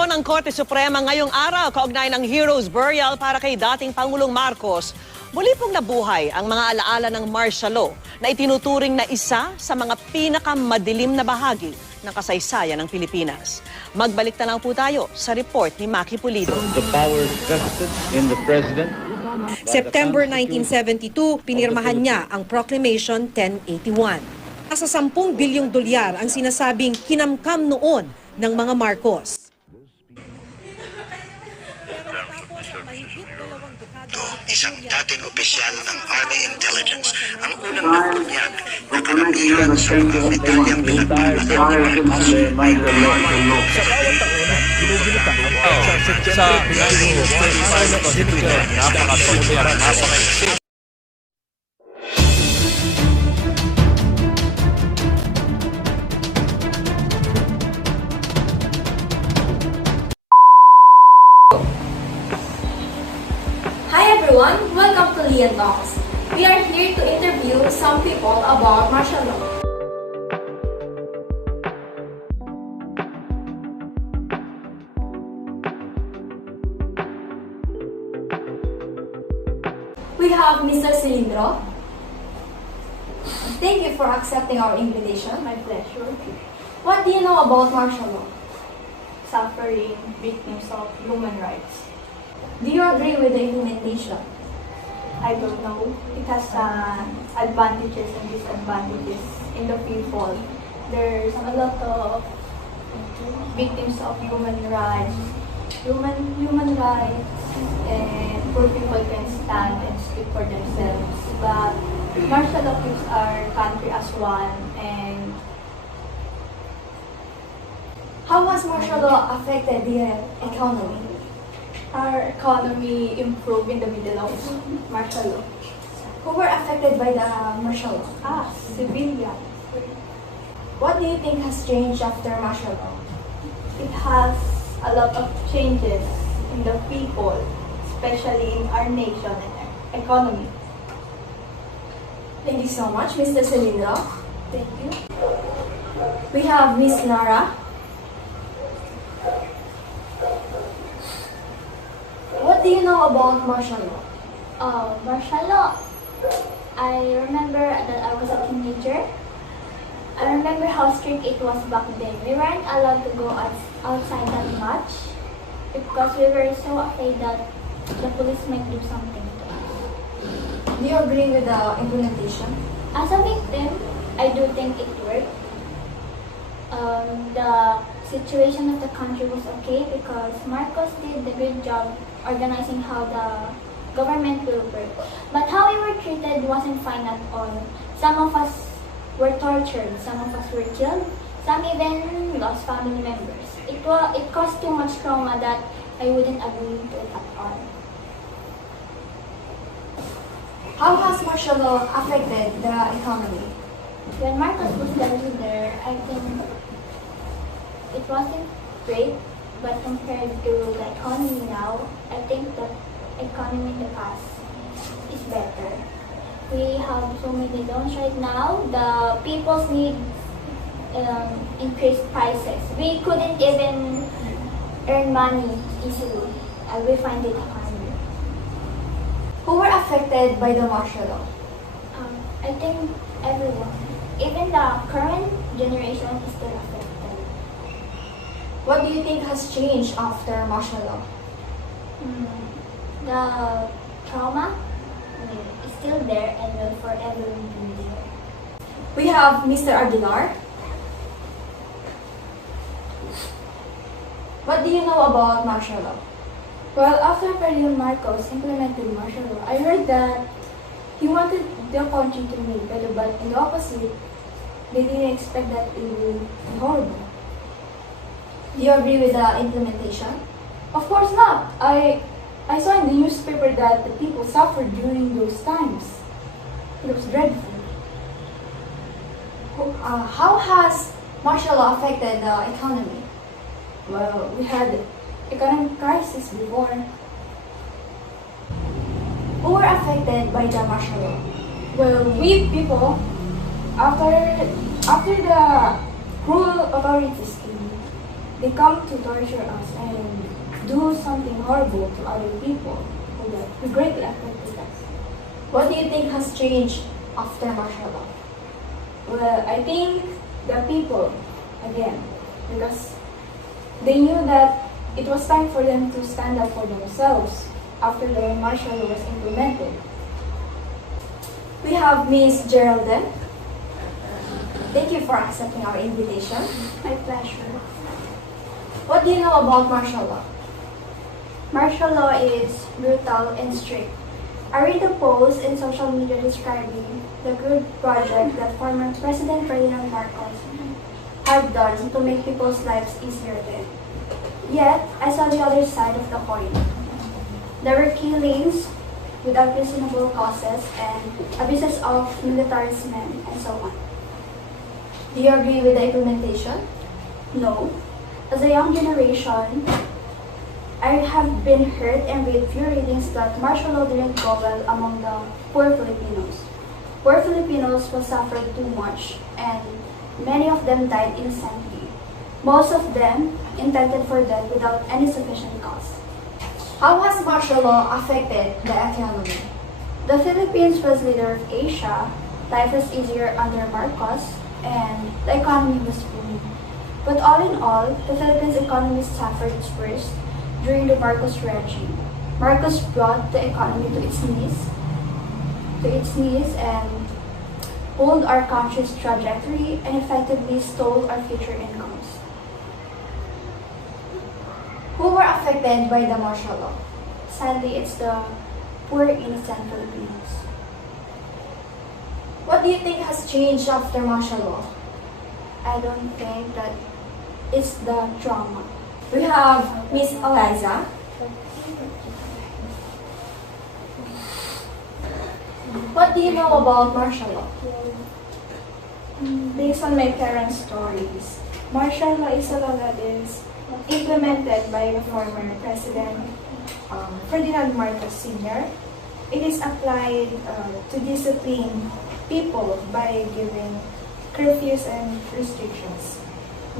Desisyon ng Korte Suprema ngayong araw kaugnay ng Heroes Burial para kay dating Pangulong Marcos. Muli pong nabuhay ang mga alaala ng martial law na itinuturing na isa sa mga pinakamadilim na bahagi ng kasaysayan ng Pilipinas. Magbalik na lang po tayo sa report ni Maki Pulido. The power vested in the President. September 1972, pinirmahan niya ang Proclamation 1081. Nasa 10 bilyong dolyar ang sinasabing kinamkam noon ng mga Marcos. Isang dating opisyal ng Army Intelligence ang unang nakunyag na karangilan sa mga medalyang pinagpapalagay ng Marcos ay sa 1935 Constitution, napaka-popular. Hi everyone, welcome to Lian Talks. We are here to interview some people about martial law. We have Mr. Celindro. Thank you for accepting our invitation. My pleasure. What do you know about martial law? Suffering victims of human rights. Do you agree with the implementation? I don't know. It has advantages and disadvantages in the people. There's a lot of victims of human rights, and poor people can stand and speak for themselves. But martial law keeps our country as one. And How has martial law affected the economy? our economy improved in the middle of martial law. Who were affected by the martial law? Civilians. What do you think has changed after martial law? It has a lot of changes in the people, especially in our nation and our economy. Thank you so much, Mr. Celindro. Thank you. We have Miss Lhara. What do you know about martial law? Martial law. I remember that I was a teenager. I remember how strict it was back then. We weren't allowed to go outside that much because we were so afraid that the police might do something to us. Do you agree with the implementation? As a victim, I do think it worked. The situation of the country was okay because Marcos did a good job organizing how the government will work. But how we were treated wasn't fine at all. Some of us were tortured, some of us were killed, some even lost family members. It caused too much trauma that I wouldn't agree to it at all. How has martial law affected the economy? When Marcos was the leader, I think it wasn't great, but compared to the economy now, I think the economy in the past is better. We have so many loans right now. The people's need increased prices. We couldn't even earn money easily. We find it hard. Who were affected by the martial law? I think everyone, even the current generation, is still affected. What do you think has changed after martial law? The trauma is still there and will forever be there. We have Mr. Aguilar. What do you know about martial law? Well, after President Marcos implemented martial law, I heard that he wanted the country to be better, but in the opposite, they didn't expect that it would be horrible. Do you agree with the implementation? Of course not. I saw in the newspaper that the people suffered during those times. It was dreadful. How has martial law affected the economy? Well, we had economic crisis before. Who were affected by the martial law? Well, we people, after the cruel authorities came, they come to torture us and do something horrible to other people who greatly affected us. What do you think has changed after martial law? Well, I think the people, again, because they knew that it was time for them to stand up for themselves after the martial law was implemented. We have Miss Jeralden. Thank you for accepting our invitation. My pleasure. What do you know about martial law? Martial law is brutal and strict. I read a post in social media describing the good project that former President Ferdinand Marcos had done to make people's lives easier then. Yet, I saw the other side of the coin. There were killings without reasonable causes and abuses of militarismen and so on. Do you agree with the implementation? No. As a young generation, I have been heard and read few readings that martial law didn't go well among the poor Filipinos. Poor Filipinos will suffer too much and many of them died innocently. Most of them intended for death without any sufficient cause. How has martial law affected the economy? The Philippines was leader of Asia, life was easier under Marcos, and the economy was booming. But all in all, the Philippines economy suffered its worst during the Marcos regime. Marcos brought the economy to its knees and pulled our country's trajectory and effectively stole our future incomes. Who were affected by the martial law? Sadly, it's the poor innocent Filipinos. What do you think has changed after martial law? I don't think that it's the trauma. We have Miss Eliza. What do you know about martial law? Based on my parents' stories, martial law is a law that is implemented by the former President Ferdinand Marcos Sr. It is applied to discipline people by giving curfews and restrictions.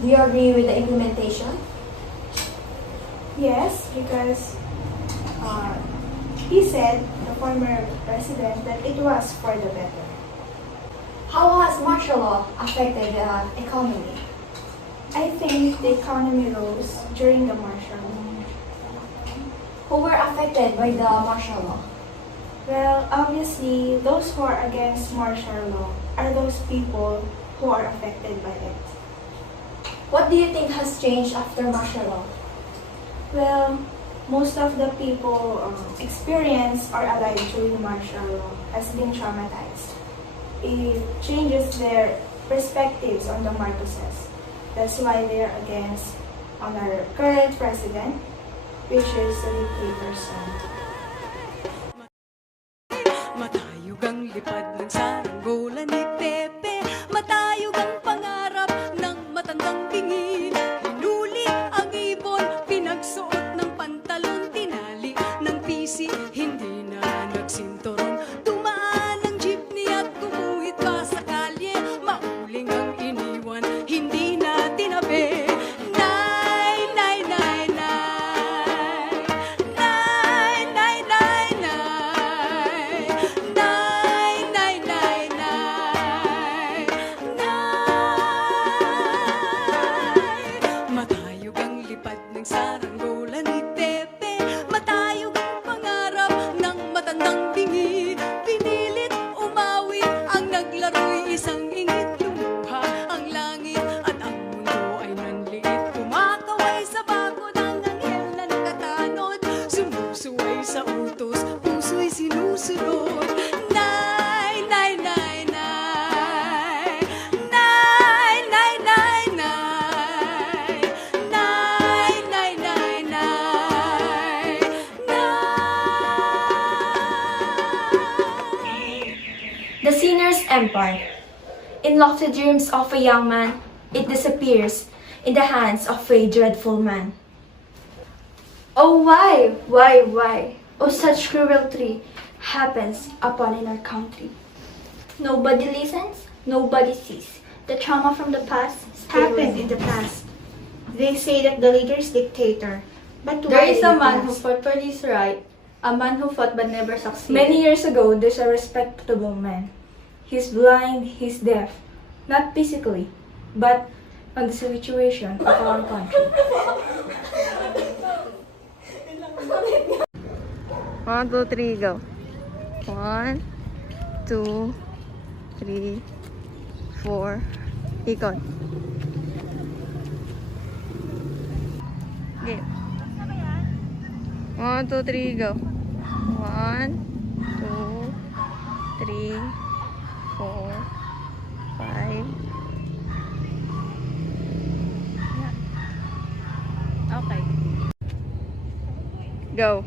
Do you agree with the implementation? Yes, because he said, the former president, that it was for the better. How has martial law affected the economy? I think the economy rose during the martial law. Who were affected by the martial law? Well, obviously, those who are against martial law are those people who are affected by it. What do you think has changed after martial law? Well, most of the people experienced or alive during martial law has been traumatized. It changes their perspectives on the Marcoses. That's why they're against on our current president, which is the Dictator's son. Matayog ang lipad ng saranggola ni Pepe, matayog ang pangarap ng matandang bingi. Hinuli ang ibon, pinagsuot ng pantalon, tinali ng pisi, hindi na nagsinturon. Tumaan ang jeepney at gumuhit pa sa kalye, mauling ang iniwan, hindi na tinabi. The sinner's empire. In lofty dreams of a young man, it disappears in the hands of a dreadful man. Oh why? Oh such cruelty happens upon in our country. Nobody listens, nobody sees. The trauma from the past Happened in the past. They say that the leader is dictator. But There why is did a it man who last? fought for his right, a man who fought but never succeeded. Many years ago, there's a respectable man. He's blind, he's deaf. Not physically, but on the situation of our country. 1, 2, 3, go. 1, 2, 3, 4. Ikot. Game. 1, 2, 3, go. 1, 2, 3, 4, 5. Okay. Go.